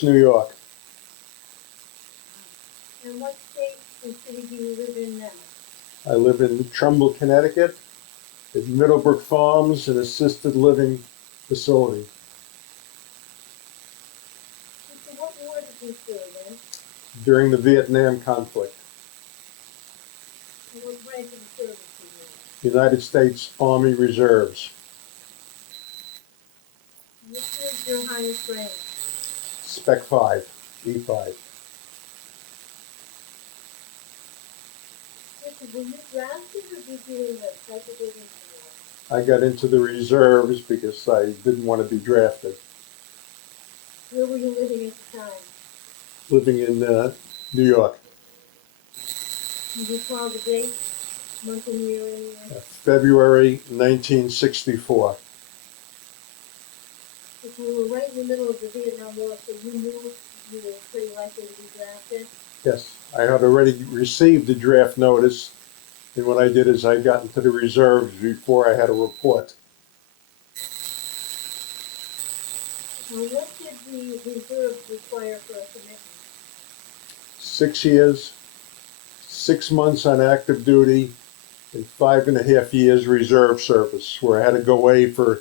New York. And what state and city do you live in now? I live in Trumbull, Connecticut, at Middlebrook Farms, an assisted living facility. So what war did you serve in? During the Vietnam conflict. And what rank of the service were you United States Army Reserves. in? What was your highest rank? Spec 5, E5. Were you drafted or did you try to get into war? I got into the reserves because I didn't want to be drafted. Where were you living at the time? Living in New York. Did you recall the date, month and year anyway? February 1964. If you were right in the middle of the Vietnam War, so you knew you were pretty likely to be drafted? Yes, I had already received the draft notice, and what I did is I got into the reserves before I had a report. Now, what did the reserves require for a commitment? 6 years, 6 months on active duty, and 5.5 years reserve service, where I had to go away for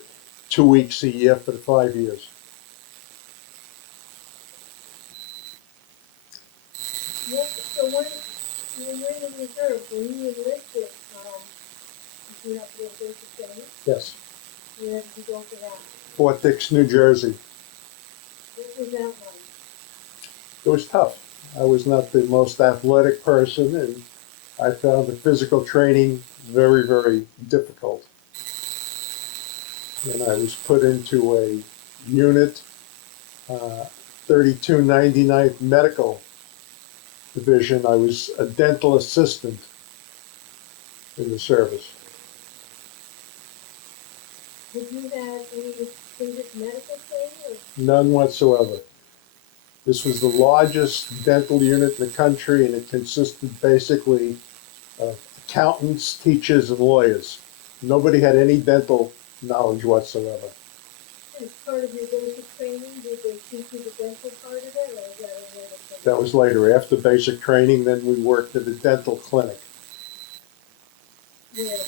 2 weeks a year for the 5 years. So when you were in the reserve, when you enlisted, did you have to go to basic training? Yes. Where did you go for that? Fort Dix, New Jersey. What was that like? It was tough. I was not the most athletic person, and I found the physical training very, very difficult. And I was put into a unit, 3299th Medical Division. I was a dental assistant in the service. Did you have any previous medical training? Or? None whatsoever. This was the largest dental unit in the country, and it consisted basically of accountants, teachers, and lawyers. Nobody had any dental knowledge whatsoever. As part of your basic training, did they teach you the dental part of it, or was that a later thing? That was later. After basic training, then we worked at a dental clinic. Yeah.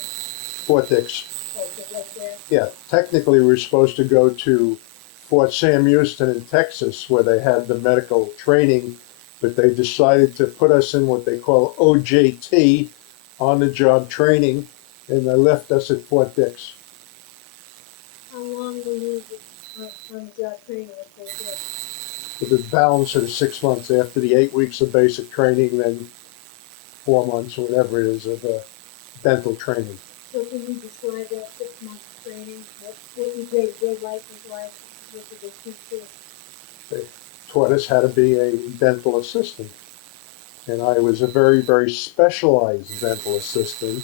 Fort Dix. Oh, so right there? Yeah, technically we were supposed to go to Fort Sam Houston in Texas, where they had the medical training, but they decided to put us in what they call OJT, on-the-job training, and they left us at Fort Dix. How long were you on the job training at Fort Dix? For the balance of the 6 months, after the 8 weeks of basic training, then 4 months or whatever it is of dental training. So can you describe that 6 months of training? What your day-to-day life was like? What did they teach you? They taught us how to be a dental assistant. And I was a very, very specialized dental assistant,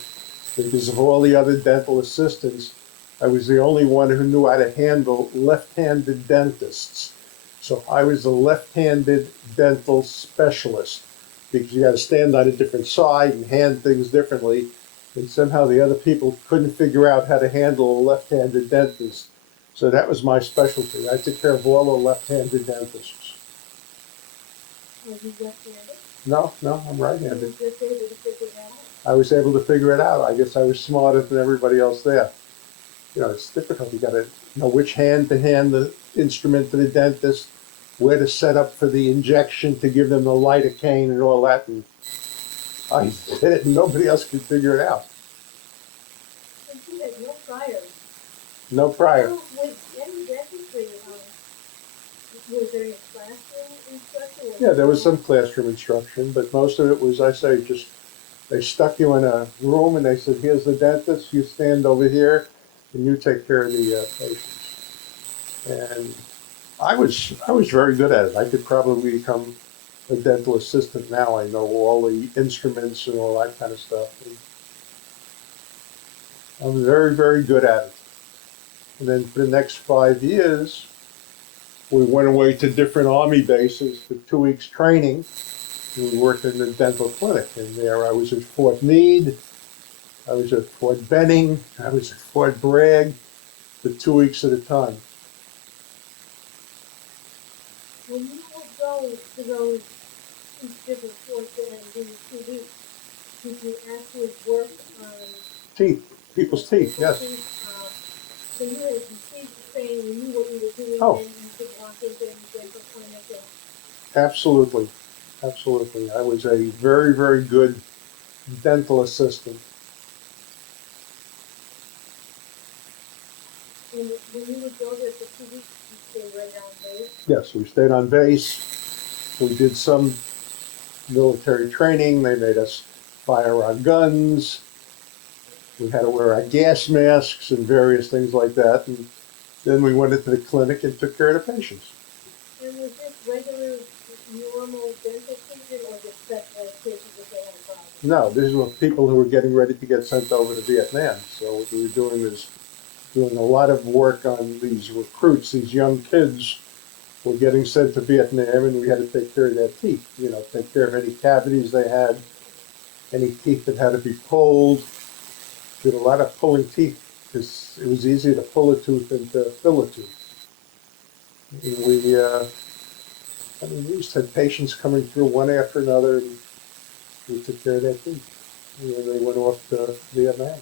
because of all the other dental assistants, I was the only one who knew how to handle left-handed dentists. So I was a left-handed dental specialist, because you got to stand on a different side and hand things differently. And somehow the other people couldn't figure out how to handle a left-handed dentist. So that was my specialty. I took care of all the left-handed dentists. Were you left-handed? No, I'm You were right-handed. just able to figure it out? I was able to figure it out. I guess I was smarter than everybody else there. You know, it's difficult. You got to know which hand to hand the instrument to the dentist, where to set up for the injection to give them the lidocaine and all that. And I did it, and nobody else could figure it out. And you had no prior. No prior. So with any dentistry, was there any classroom instruction? Yeah, there was some classroom instruction, but most of it was, I say, just they stuck you in a room and they said, here's the dentist, you stand over here, and you take care of the patients. And I was very good at it. I could probably become a dental assistant now. I know all the instruments and all that kind of stuff. And I'm very, very good at it. And then for the next 5 years, we went away to different Army bases for 2 weeks training. We worked in the dental clinic, and there I was at Fort Meade, I was at Fort Benning, I was at Fort Bragg for 2 weeks at a time. When you would go to those each different course and do 2 weeks, did you actually work on Teeth, people's teeth, people's yes. teeth? So you had received the training, you knew what you were doing, Oh, and you could walk into any dental clinic and, absolutely, absolutely. I was a very, very good dental assistant. and when you would go there for 2 weeks, you stay right on base? Yes, we stayed on base. We did some military training. They made us fire our guns. We had to wear our gas masks and various things like that. And then we went into the clinic and took care of the patients. And was this regular, normal dental treatment or just specialized cases if they had a problem? No, these were people who were getting ready to get sent over to Vietnam. So what we were doing is doing a lot of work on these recruits, these young kids were getting sent to Vietnam, and we had to take care of their teeth. You know, take care of any cavities they had, any teeth that had to be pulled. Did a lot of pulling teeth because it was easier to pull a tooth than to fill a tooth. And I mean, we just had patients coming through one after another, and we took care of their teeth. And then they went off to Vietnam.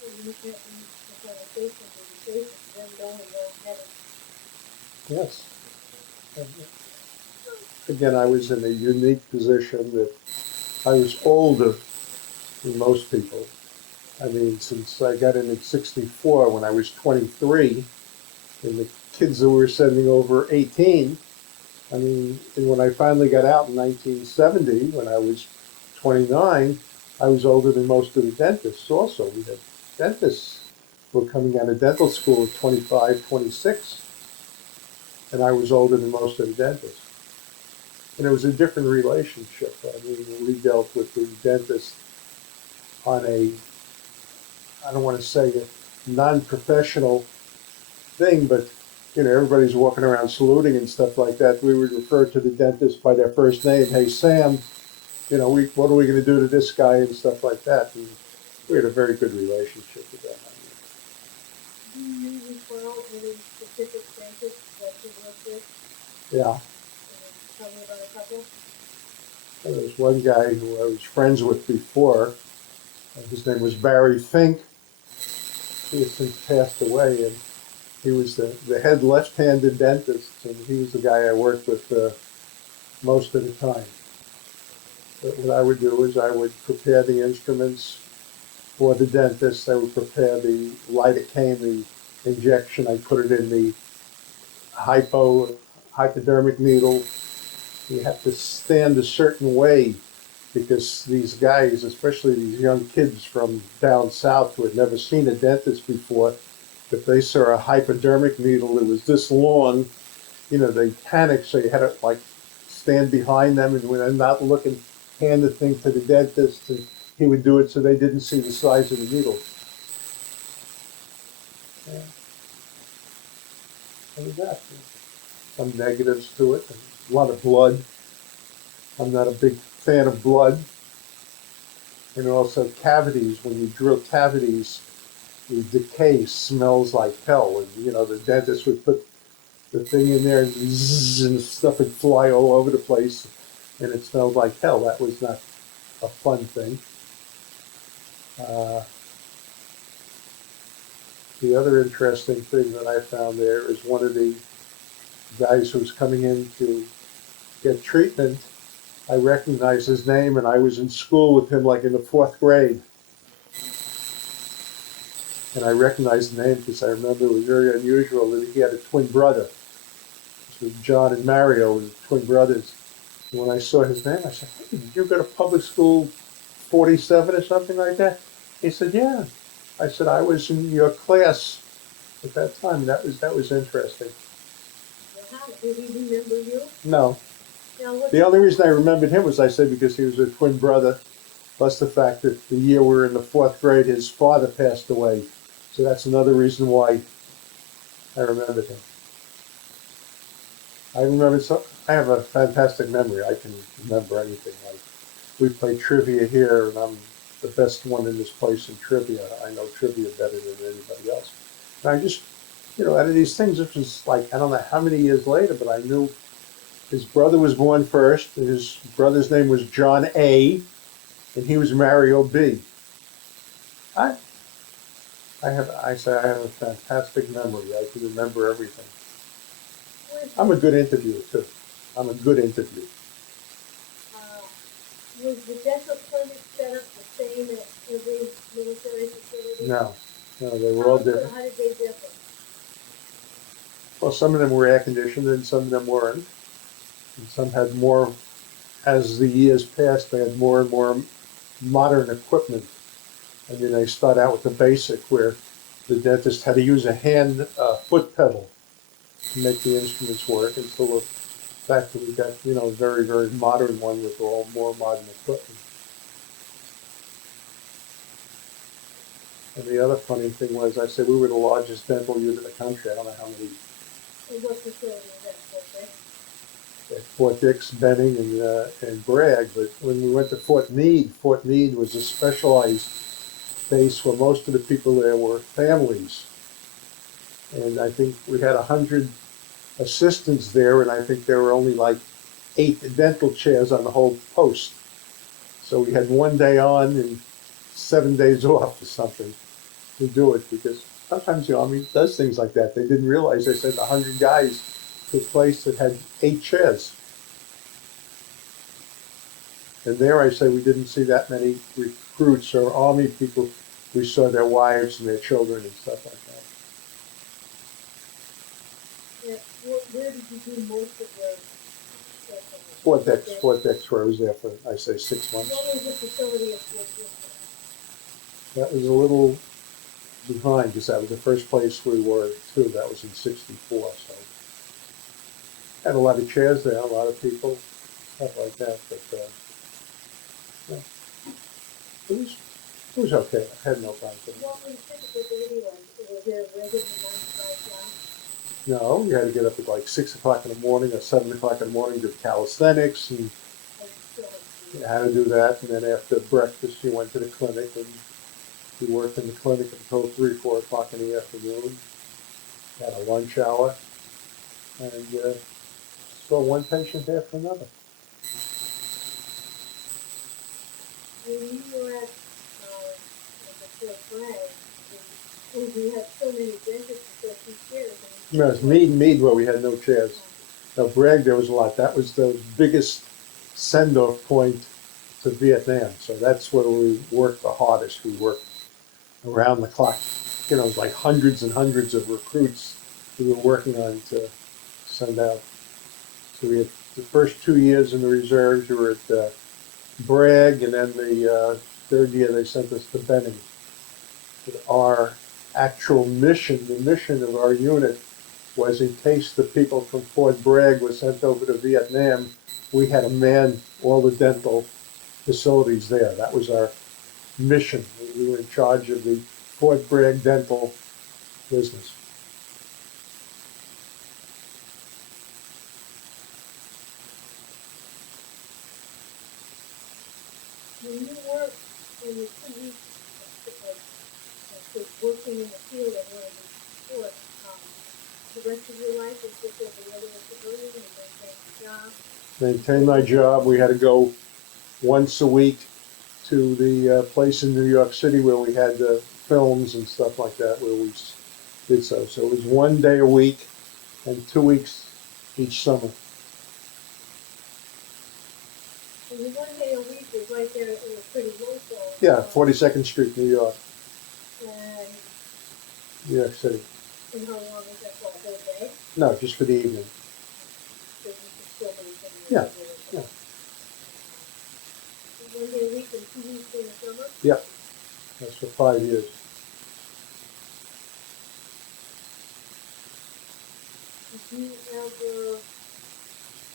So you get the conversation with the patient, then going where headed. Yes. Again, I was in a unique position that I was older than most people. I mean, since I got in at 64, when I was 23, and the kids that we were sending over 18, I mean, and when I finally got out in 1970, when I was 29, I was older than most of the dentists also. We had dentists who were coming out of dental school at 25, 26, and I was older than most of the dentists. And it was a different relationship. I mean, we dealt with the dentist on a, I don't want to say a non-professional thing, but everybody's walking around saluting and stuff like that. We would refer to the dentist by their first name. Hey, Sam, what are we going to do to this guy and stuff like that. And we had a very good relationship with them. Do you recall any specific dentists that you worked with? Yeah, Tell me about a couple. there was one guy who I was friends with before. His name was Barry Fink. He has since passed away, and he was the head left-handed dentist, and he was the guy I worked with most of the time. But what I would do is I would prepare the instruments for the dentist. I would prepare the lidocaine, the injection. I put it in the hypodermic needle. You have to stand a certain way because these guys, especially these young kids from down south who had never seen a dentist before, if they saw a hypodermic needle that was this long, they panicked. So you had to like stand behind them, and when they're not looking, hand the thing to the dentist, and he would do it so they didn't see the size of the needle. Yeah. What was that? Some negatives to it, and a lot of blood. I'm not a big fan of blood. And also cavities, when you drill cavities, the decay smells like hell. And, the dentist would put the thing in there and zzz, and stuff would fly all over the place. And it smelled like hell. That was not a fun thing. Uh, the other interesting thing that I found there is one of the guys who was coming in to get treatment. I recognized his name, and I was in school with him like in the fourth grade. And I recognized the name because I remember it was very unusual that he had a twin brother. So John and Mario were twin brothers. And when I saw his name, I said, "Hey, did you go to public school 47 or something like that?" He said, "Yeah." I said, "I was in your class at that time." That was interesting. Well, how did he remember you? No. Now, what? The only reason I remembered him was I said because he was a twin brother, plus the fact that the year we were in the fourth grade, his father passed away. So that's another reason why I remembered him. I have a fantastic memory. I can remember anything. Like we play trivia here, and I'm the best one in this place in trivia. I know trivia better than anybody else. And I just out of these things, this was like, I don't know how many years later, but I knew his brother was born first. His brother's name was John A., and he was Mario B. I, I have a fantastic memory. I can remember everything. Was I'm a the, good interviewer too. I'm a good interviewer. uh, was the dental clinic set up the same at every military facility? No, no, they were all different. How did they differ? Well, some of them were air conditioned and some of them weren't. And some had more, as the years passed, they had more and more modern equipment. I mean, they start out with the basic where the dentist had to use a hand foot pedal to make the instruments work until the fact that we got, a very, very modern one with all more modern equipment. And the other funny thing was, I said we were the largest dental unit in the country. I don't know how many And what facility was that for, okay? at Fort Dix, Benning, and Bragg. But when we went to Fort Meade was a specialized base where most of the people there were families. And I think we had 100 assistants there, and I think there were only like 8 dental chairs on the whole post. So we had one day on and 7 days off or something to do it, because sometimes the Army does things like that. They didn't realize they sent 100 guys to a place that had 8 chairs. And there I say we didn't see that many recruits or Army people. We saw their wives and their children and stuff like that. Yeah, where did you do most of your dental work? Fort Dix, where I was there for, I say, 6 months. What was the facility at Fort Dix? That was a little behind, because that was the first place we were too. That was in '64, so had a lot of chairs there, a lot of people, stuff like that. But yeah, it was okay. I had no problem with it. What was typical daily like? Was there a regular 9 to 5 job? No, you had to get up at like 6 o'clock in the morning or 7 o'clock in the morning, do calisthenics, and I still have to you had to do that. And then after breakfast, you went to the clinic, and you worked in the clinic until 3, 4 o'clock in the afternoon. Had a lunch hour, and saw one patient after another. when you were at the Fort Bragg, and you had so many dentists for 2 years, and No, it's Mead where we had no chairs. Now Bragg, there was a lot. That was the biggest send-off point to Vietnam. So that's where we worked the hardest. We worked around the clock. It was like hundreds and hundreds of recruits we were working on to send out. So we had the first 2 years in the reserves. We were at Bragg, and then the third year they sent us to Benning. Our actual mission, the mission of our unit, was in case the people from Fort Bragg were sent over to Vietnam, we had to man all the dental facilities there. That was our mission. We were in charge of the Fort Bragg dental business. when you worked in the 2 weeks of working in the field and one of the sports, the rest of your life was just as a regular civilian and maintain your job. Maintained my job. We had to go once a week to the place in New York City where we had the films and stuff like that, where we did so. So it was one day a week and 2 weeks each summer. And the 1 day a week was right there, it was pretty local. Yeah, 42nd Street, New York, And, New York City. and how long was that for, a whole day? No, just for the evening. So you could still maintain Yeah, your regular yeah. job. 1 day a week and 2 weeks in the summer? Yep, that's for 5 years. Did you ever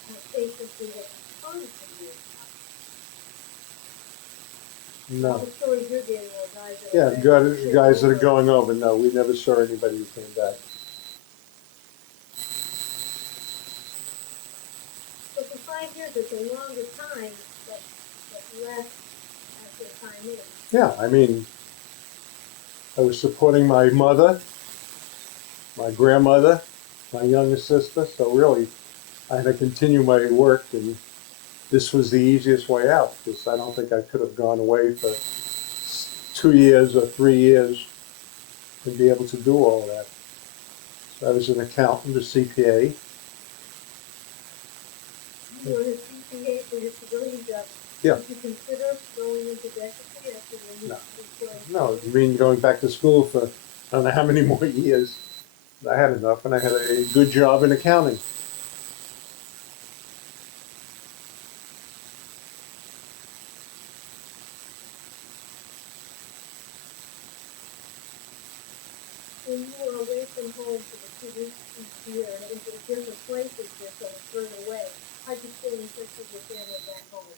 have patients who had come from you? All No. the stories you're getting are guys that Yeah, are guys that are going over. No, we never saw anybody who came back. So for 5 years, it's a longer time, but less after time in. Yeah, I mean, I was supporting my mother, my grandmother, my younger sister. So really, I had to continue my work, and this was the easiest way out because I don't think I could have gone away for 2 years or 3 years and be able to do all that. So I was an accountant, a CPA. You were a CPA for your civilian job. Yeah. Did you consider going into dentistry after you No. employed? No, you mean going back to school for I don't know how many more years. I had enough, and I had a good job in accounting. When you were away from home for the 2 weeks each year and into different places just so further away, how'd you stay in touch with your family back home?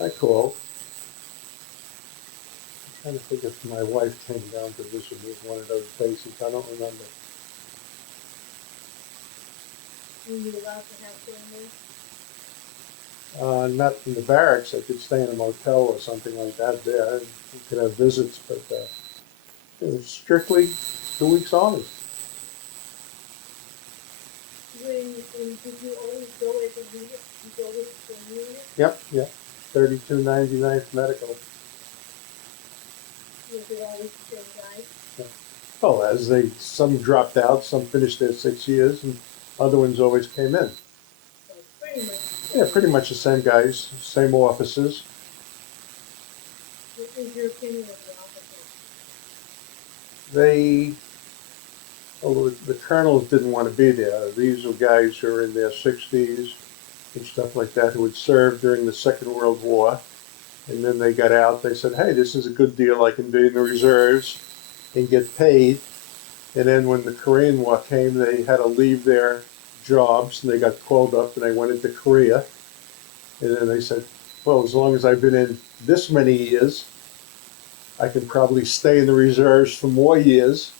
I called. I'm trying to think if my wife came down to visit me one of those places. I don't remember. Were you allowed to have family? Not in the barracks. I could stay in a motel or something like that there. We could have visits, but it was strictly 2 weeks only. Did you always go every unit? Did you go with the same unit? Yep. 3299th Medical. Was it always the same guy? Yeah. Well, some dropped out, some finished their 6 years, and other ones always came in. So pretty much. Yeah, pretty much the same guys, same officers. What was your opinion of the officers? The colonels didn't want to be there. These were guys who were in their 60s and stuff like that who had served during the Second World War. And then they got out. They said, hey, this is a good deal. I can be in the reserves and get paid. And then when the Korean War came, they had to leave their jobs, and they got called up, and they went into Korea. And then they said, well, as long as I've been in this many years, I can probably stay in the reserves for more years.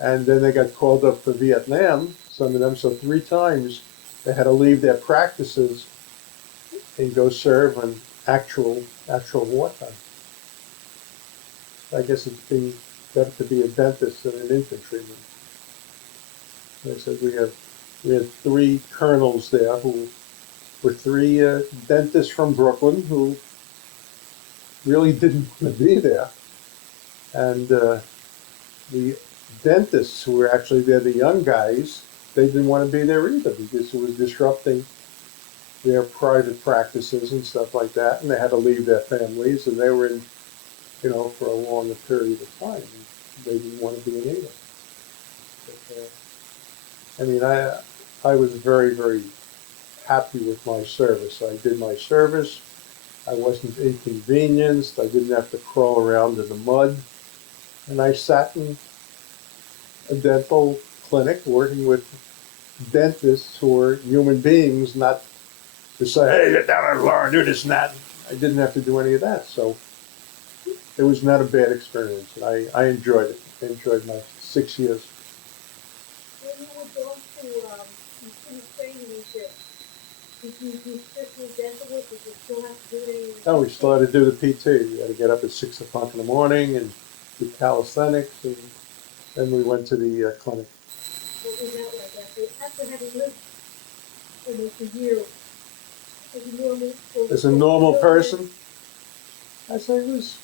And then they got called up for Vietnam, some of them. So 3 times they had to leave their practices and go serve on actual wartime. I guess it's been better to be a dentist than an infantryman. They said we had 3 colonels there who were 3 dentists from Brooklyn who really didn't want to be there. And the dentists who were actually there, the young guys, they didn't want to be there either because it was disrupting their private practices and stuff like that. And they had to leave their families, and they were in, for a longer period of time. They didn't want to be in either. But, I was very, very happy with my service. I did my service. I wasn't inconvenienced. I didn't have to crawl around in the mud. And I sat in a dental clinic working with dentists who were human beings, not to say, hey, get down on the floor and do this and that. I didn't have to do any of that. So it was not a bad experience. And I enjoyed it. I enjoyed my 6 years. When you would go to, you couldn't training you did. Did you do strictly dental work? Did you still have to do any? No, we still had to do the PT. We had to get up at 6 o'clock in the morning and do calisthenics, and then we went to the clinic. What was that like after having lived almost a year As a normal person, I say it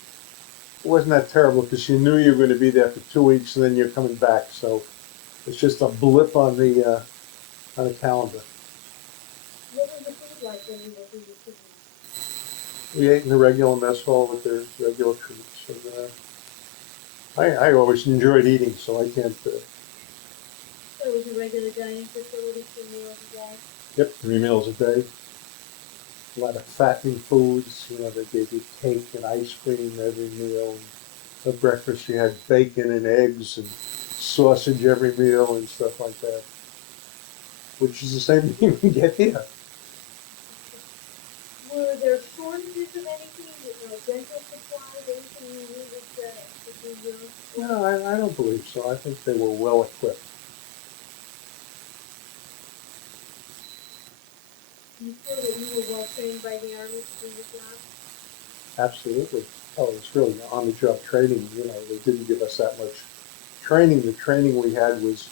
wasn't that terrible because you knew you were going to be there for 2 weeks and then you're coming back. So it's just a blip on the calendar. What was the food like when you were doing the food? We ate in the regular mess hall with their regular treats. And, I always enjoyed eating, so I can't. So it was a regular dining facility, 2 meals a day? Yep, 3 meals a day. A lot of fattening foods. They gave you cake and ice cream every meal. And at breakfast, you had bacon and eggs and sausage every meal and stuff like that, which is the same thing we get here. Were there shortages of anything, dental supplies, anything you needed to do your? No, I don't believe so. I think they were well equipped. Do you feel that you were well trained by the Army to do your job? Absolutely. Oh, it's really on-the-job training. They didn't give us that much The training we had was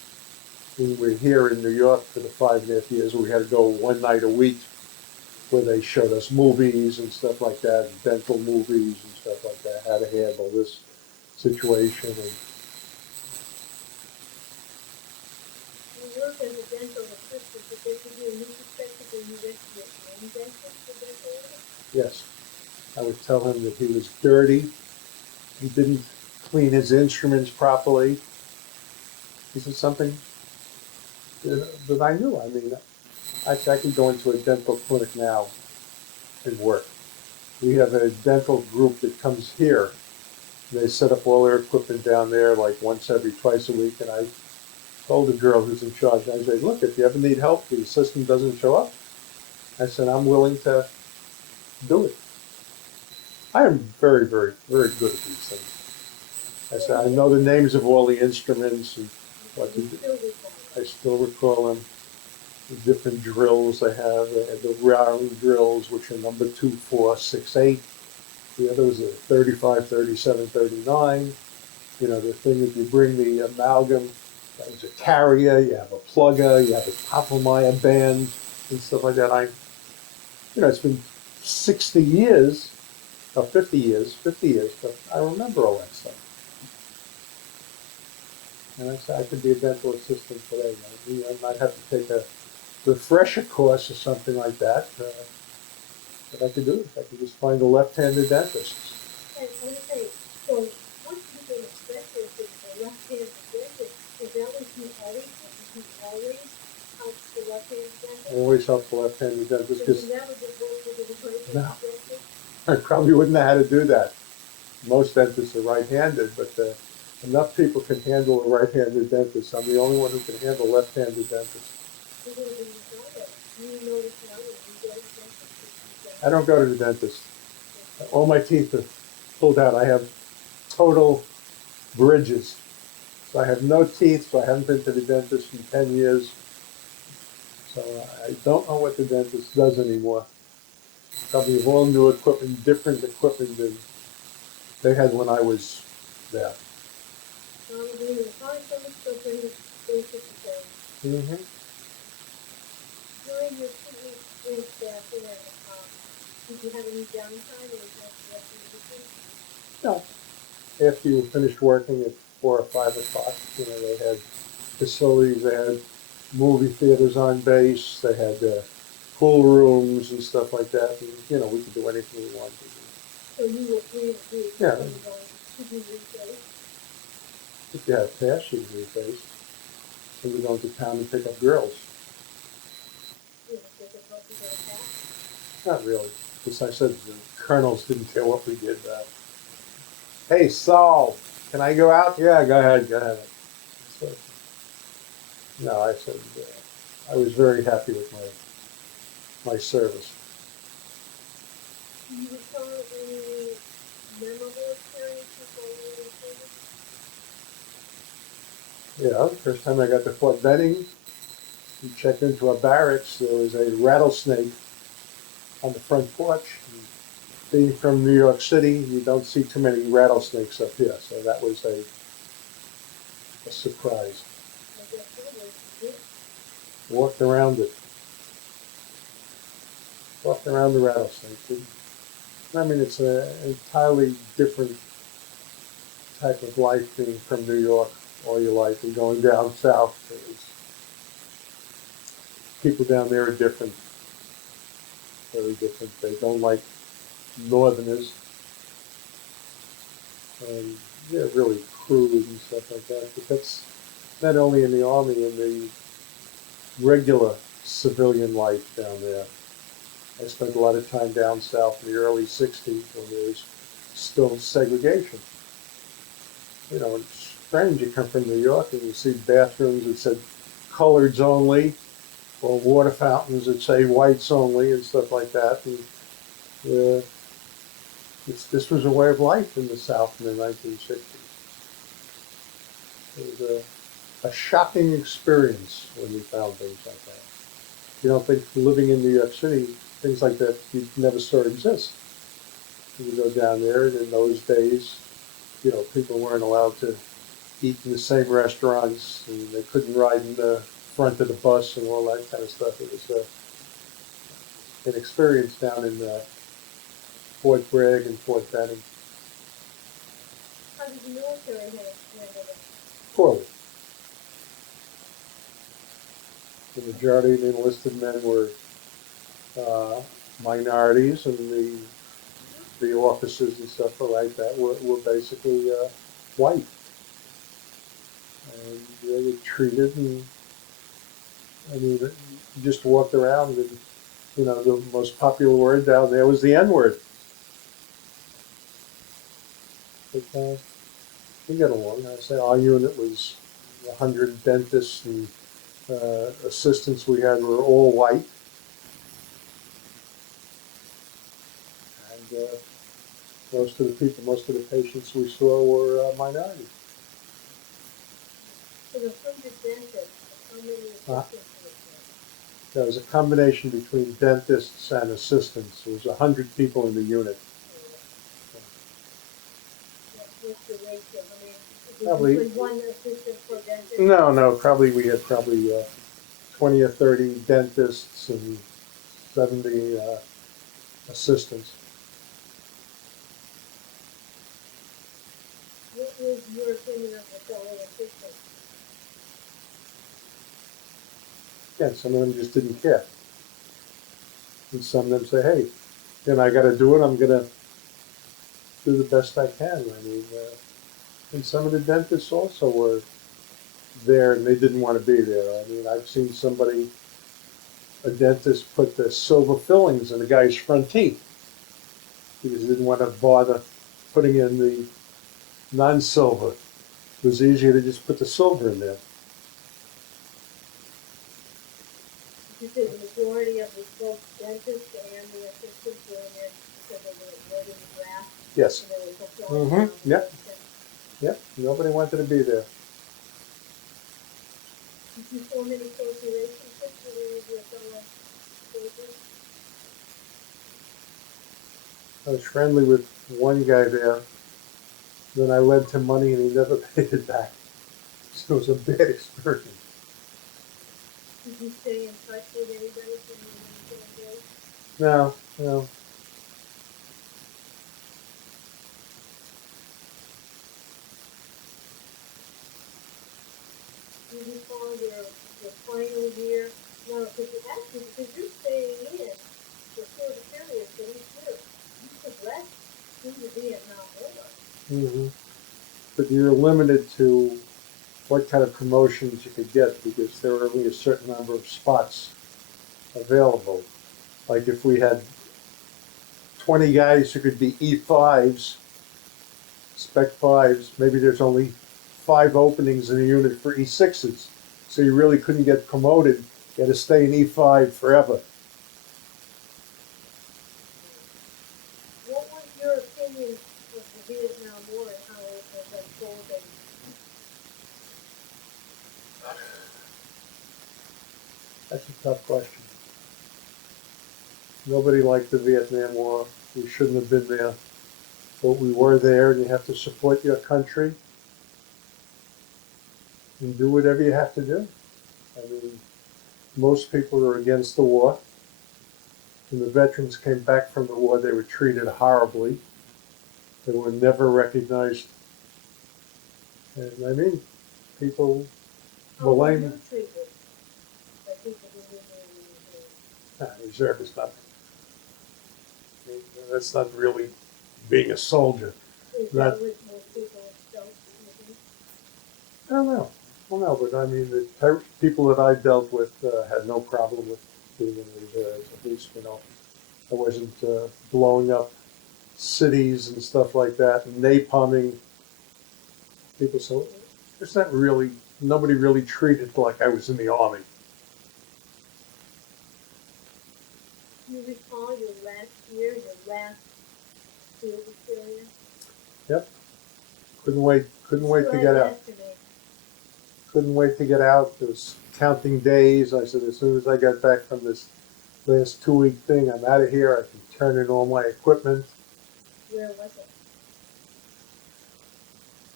when we were here in New York for the 5.5 years. We had to go one night a week where they showed us movies and stuff like that, dental movies and stuff like that, how to handle this situation. And You work as a dental assistant, but there could be a new perspective where you went to your own dentist for dental work. yes, I would tell him that he was dirty, he didn't clean his instruments properly. This is something that I knew. I mean, I could go into a dental clinic now and work. We have a dental group that comes here. They set up all their equipment down there like once every twice a week. And I told the girl who's in charge, I said, look, if you ever need help, the assistant doesn't show up, I said, I'm willing to do it. I am very, very, very good at these things. I said, I know the names of all the instruments and what to You do. still recall I still recall them, the different drills they have. They have the round drills, which are number 2, 4, 6, 8. The others are 35, 37, 39. You know, the thing that you bring the amalgam, that was a carrier, you have a plugger, you have a Topomire band and stuff like that. It's been 60 years, or 50 years, but I remember all that stuff. And I said I could be a dental assistant today. I might have to take a refresher course or something like that, but I could do it. I could just find a left-handed dentist. And I want to say, so what became a specialist is a left-handed dentist. Is that what he always did? Did he always help the left-handed dentist? Always help the left-handed dentist So because you never just worked with a right-handed no, dentist? I probably wouldn't know how to do that. Most dentists are right-handed, but enough people can handle a right-handed dentist. I'm the only one who can handle left-handed dentist. You would have been excited. You notice now that you go to the dentist. I don't go to the dentist. All my teeth are pulled out. I have total bridges. So I have no teeth, so I haven't been to the dentist in 10 years. So I don't know what the dentist does anymore. Probably have all new equipment, different equipment than they had when I was there. Probably the probably still pretty basic the same. Mm-hmm. During your 2 weeks in staff there, did you have any downtime or was that the rest of the week? No. After you finished working at 4 or 5 o'clock, they had facilities, they had movie theaters on base, they had pool rooms and stuff like that. And, we could do anything we wanted to do. So you were free to do Yeah. to do research? If you have cash, you can reface. So we're going to town and pick up girls. You know, difficulty with that? Not really. Because I said the colonels didn't care what we did. Hey, Saul, can I go out? Yeah, go ahead, go ahead. So, no, I said I was very happy with my service. Do you recall any memorable experiences while you were in service? Yeah, the first time I got to Fort Benning, we checked into a barracks. There was a rattlesnake on the front porch. And being from New York City, you don't see too many rattlesnakes up here, so that was a surprise. I guess so, was it? Walked around it. Walked around the rattlesnake. I mean, it's an entirely different type of life being from New York all your life and going down south. People down there are different, very different. They don't like northerners. And they're really crude and stuff like that. But that's not only in the Army, in the regular civilian life down there. I spent a lot of time down south in the early 60s when there was still segregation. It's strange. You come from New York and you see bathrooms that said coloreds only, or water fountains that say whites only and stuff like that. And this was a way of life in the South in the 1960s. It was a shocking experience when you found things like that. You don't think living in New York City, things like that you never saw exist. You go down there, and in those days, people weren't allowed to eat in the same restaurants, and they couldn't ride in the front of the bus and all that kind of stuff. It was an experience down in Fort Bragg and Fort Benning. How did the military handle that? Poorly. The majority of the enlisted men were minorities, and the officers and stuff like that were basically white. And they were treated, and I mean, you just walked around, and the most popular word down there was the N word. But we got along. I say our unit was 100 dentists and assistants we had were all white, and most of the patients we saw were minorities. So the 100 dentists, how many assistants was there? There was a combination between dentists and assistants. There was 100 people in the unit. What's the ratio? I mean, Probably one assistant per dentist? no. Probably we had 20 or 30 dentists and 70 assistants. What was your opinion of the fellow assistant? Yeah, some of them just didn't care. And some of them say, hey, I got to do it. I'm going to do the best I can. I mean, and some of the dentists also were there and they didn't want to be there. I mean, I've seen a dentist put the silver fillings in the guy's front teeth because he didn't want to bother putting in the non-silver. It was easier to just put the silver in there. You say the majority of the both dentists and the assistants were in there because of the wood and the grass? Yes. And they were performing. Yep. Yep. Nobody wanted to be there. Did you form any close relationships with any of your fellow soldiers? I was friendly with one guy there. Then I lent him money and he never paid it back. So it was a bad experience. Did you stay in touch with anybody from the military days? No. Do you recall your final year? No, because you're staying in for shorter periods than each year. You progressed through the Vietnam War. Mm-hmm. But you're limited to what kind of promotions you could get because there were only a certain number of spots available. Like if we had 20 guys who could be E5s, Spec 5s, maybe there's only 5 openings in a unit for E6s. So you really couldn't get promoted. You had to stay in E5 forever. What was your opinion of the Vietnam War and how it was unfolding? That's a tough question. Nobody liked the Vietnam War. We shouldn't have been there. But we were there, and you have to support your country and do whatever you have to do. I mean, most people are against the war. When the veterans came back from the war, they were treated horribly. They were never recognized. And I mean, people blame. How were you treated by people who knew you in the Reserve is not. That's not really being a soldier. Is Not, that what most people felt? I don't know. Well, no, but I mean, the people that I dealt with had no problem with being in the reserves. At least, I wasn't blowing up cities and stuff like that, and napalming people. So it's not really, nobody really treated like I was in the army. Do you recall your last year, your last field experience? Yep. Couldn't wait to get out. Estimate. Couldn't wait to get out. It was counting days. I said, as soon as I got back from this last 2-week thing, I'm out of here. I can turn in all my equipment. Where was it?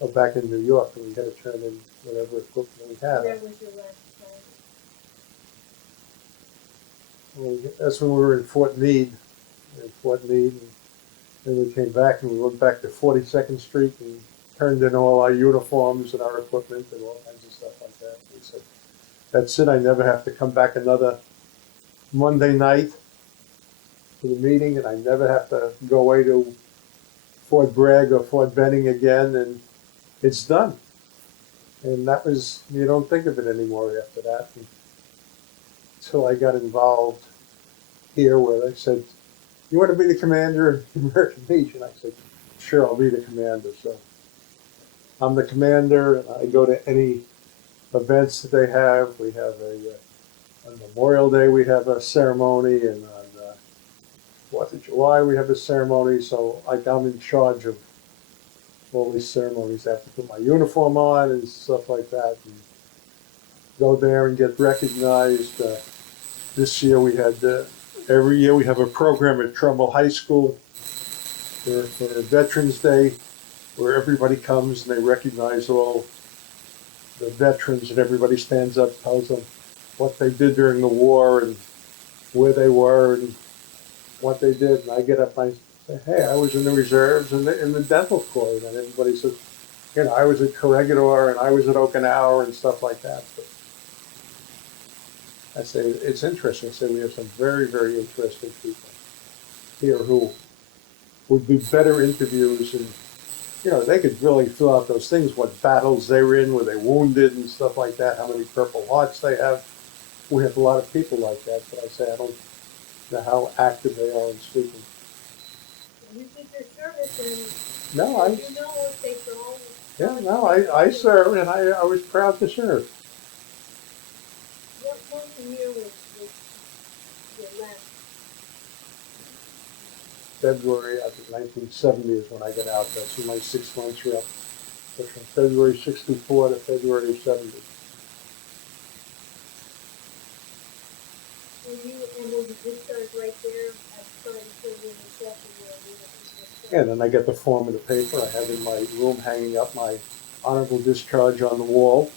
back in New York, and we had to turn in whatever equipment we had. Where was your last time? That's when we were in Fort Meade, and then we came back and we went back to 42nd Street and turned in all our uniforms and our equipment and all kinds of stuff like that. We said, that's it, I never have to come back another Monday night to the meeting, and I never have to go away to Fort Bragg or Fort Benning again, and it's done. And that was, you don't think of it anymore after that. Until I got involved here where they said, you want to be the commander of the American Legion? I said, sure, I'll be the commander. So I'm the commander, and I go to any events that they have. We have on Memorial Day, we have a ceremony, and on 4th of July, we have a ceremony. So I'm in charge of all these ceremonies. I have to put my uniform on and stuff like that, and go there and get recognized. This year we had, every year we have a program at Trumbull High School for Veterans Day, where everybody comes and they recognize all the veterans, and everybody stands up, tells them what they did during the war and where they were and what they did. And I get up and I say, hey, I was in the reserves in the dental corps. And everybody says, I was at Corregidor and I was at Okinawa and stuff like that. But I say, it's interesting. I say, we have some very, very interesting people here who would be better interviews, and they could really fill out those things, what battles they were in, were they wounded and stuff like that, how many Purple Hearts they have. We have a lot of people like that, but I say I don't know how active they are in speaking. You keep your service, and No, you know it takes all. I served, and I was proud to serve. What month and year was your last? February, I think 1970 is when I got out. That's when my 6 months were up. So from February 64 to February 70. Will you discharge right there at the time you put in the session where you discharge? And then I get the form of the paper. I have in my room hanging up my honorable discharge on the wall,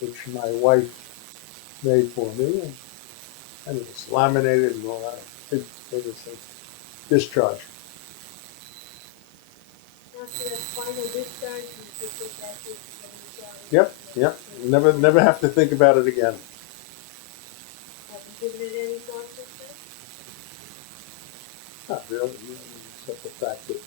which my wife made for me, and it was laminated and all that. It was a discharge. After that final discharge, you just go back to the job. Yep. Never have to think about it again. Have you given it any thought since then? Not really, except the fact that,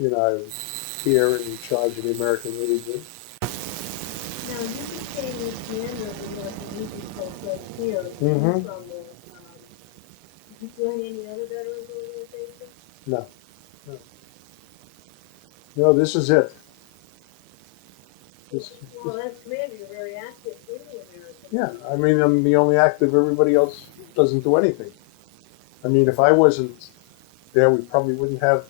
I was here and in charge of the American Legion. Now, you became the commander of the American Legion Coast here Mm-hmm. from the, did you join any other veterans organization? No, this is it. Well, as commander, you're very active in the American Yeah, Legion. I mean, I'm the only active. Everybody else doesn't do anything. I mean, if I wasn't there, we probably wouldn't have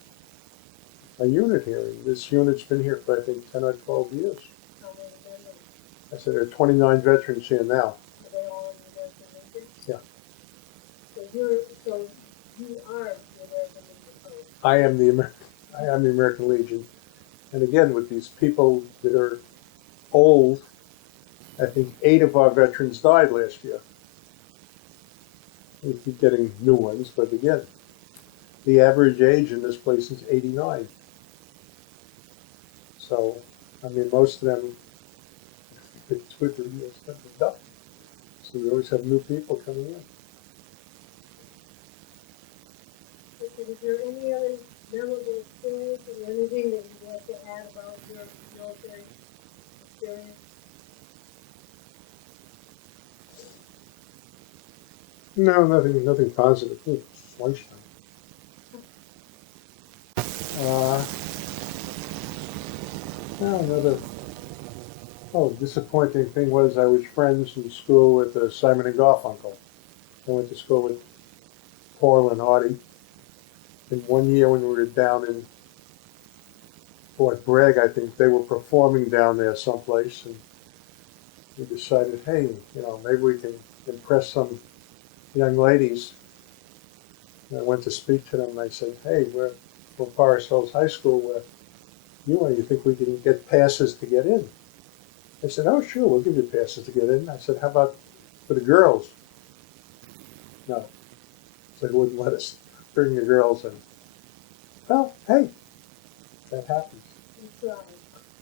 a unit here. And this unit's been here for, I think, 10 or 12 years. How many members? I said there are 29 veterans here now. Are they all in the American Legion? Yeah. So you are the American Legion Coast. I am the American Legion. And again, with these people that are old, I think 8 of our veterans died last year. We keep getting new ones, but again, the average age in this place is 89. So, I mean, most of them, it's 2 or 3 years that have died. So we always have new people coming in. Okay, is there any other memorable experience or anything that you'd like to add about your military experience? No, nothing positive. Ooh, it's lunchtime. Another disappointing thing was I was friends in school with Simon and Garfunkel. I went to school with Paul and Artie. And one year when we were down in Fort Bragg, I think they were performing down there someplace, and we decided, hey, maybe we can impress some young ladies. And I went to speak to them, and I said, hey, we're Forest Hills High School. We're You think we can get passes to get in? They said, oh, sure, we'll give you passes to get in. I said, how about for the girls? No. They wouldn't let us bring the girls in. Well, hey, that happens. You tried.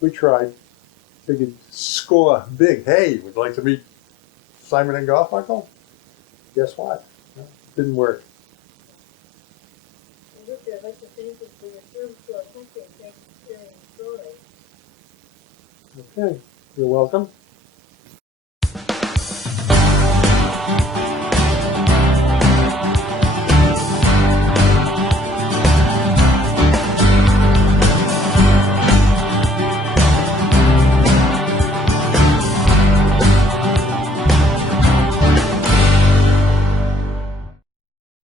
We tried. Figured score big. Hey, would like to meet Simon and Garfunkel? Guess what? No, didn't work. And Richard, I'd like to thank you for your service to our country and thank you for sharing your story. Okay, you're welcome.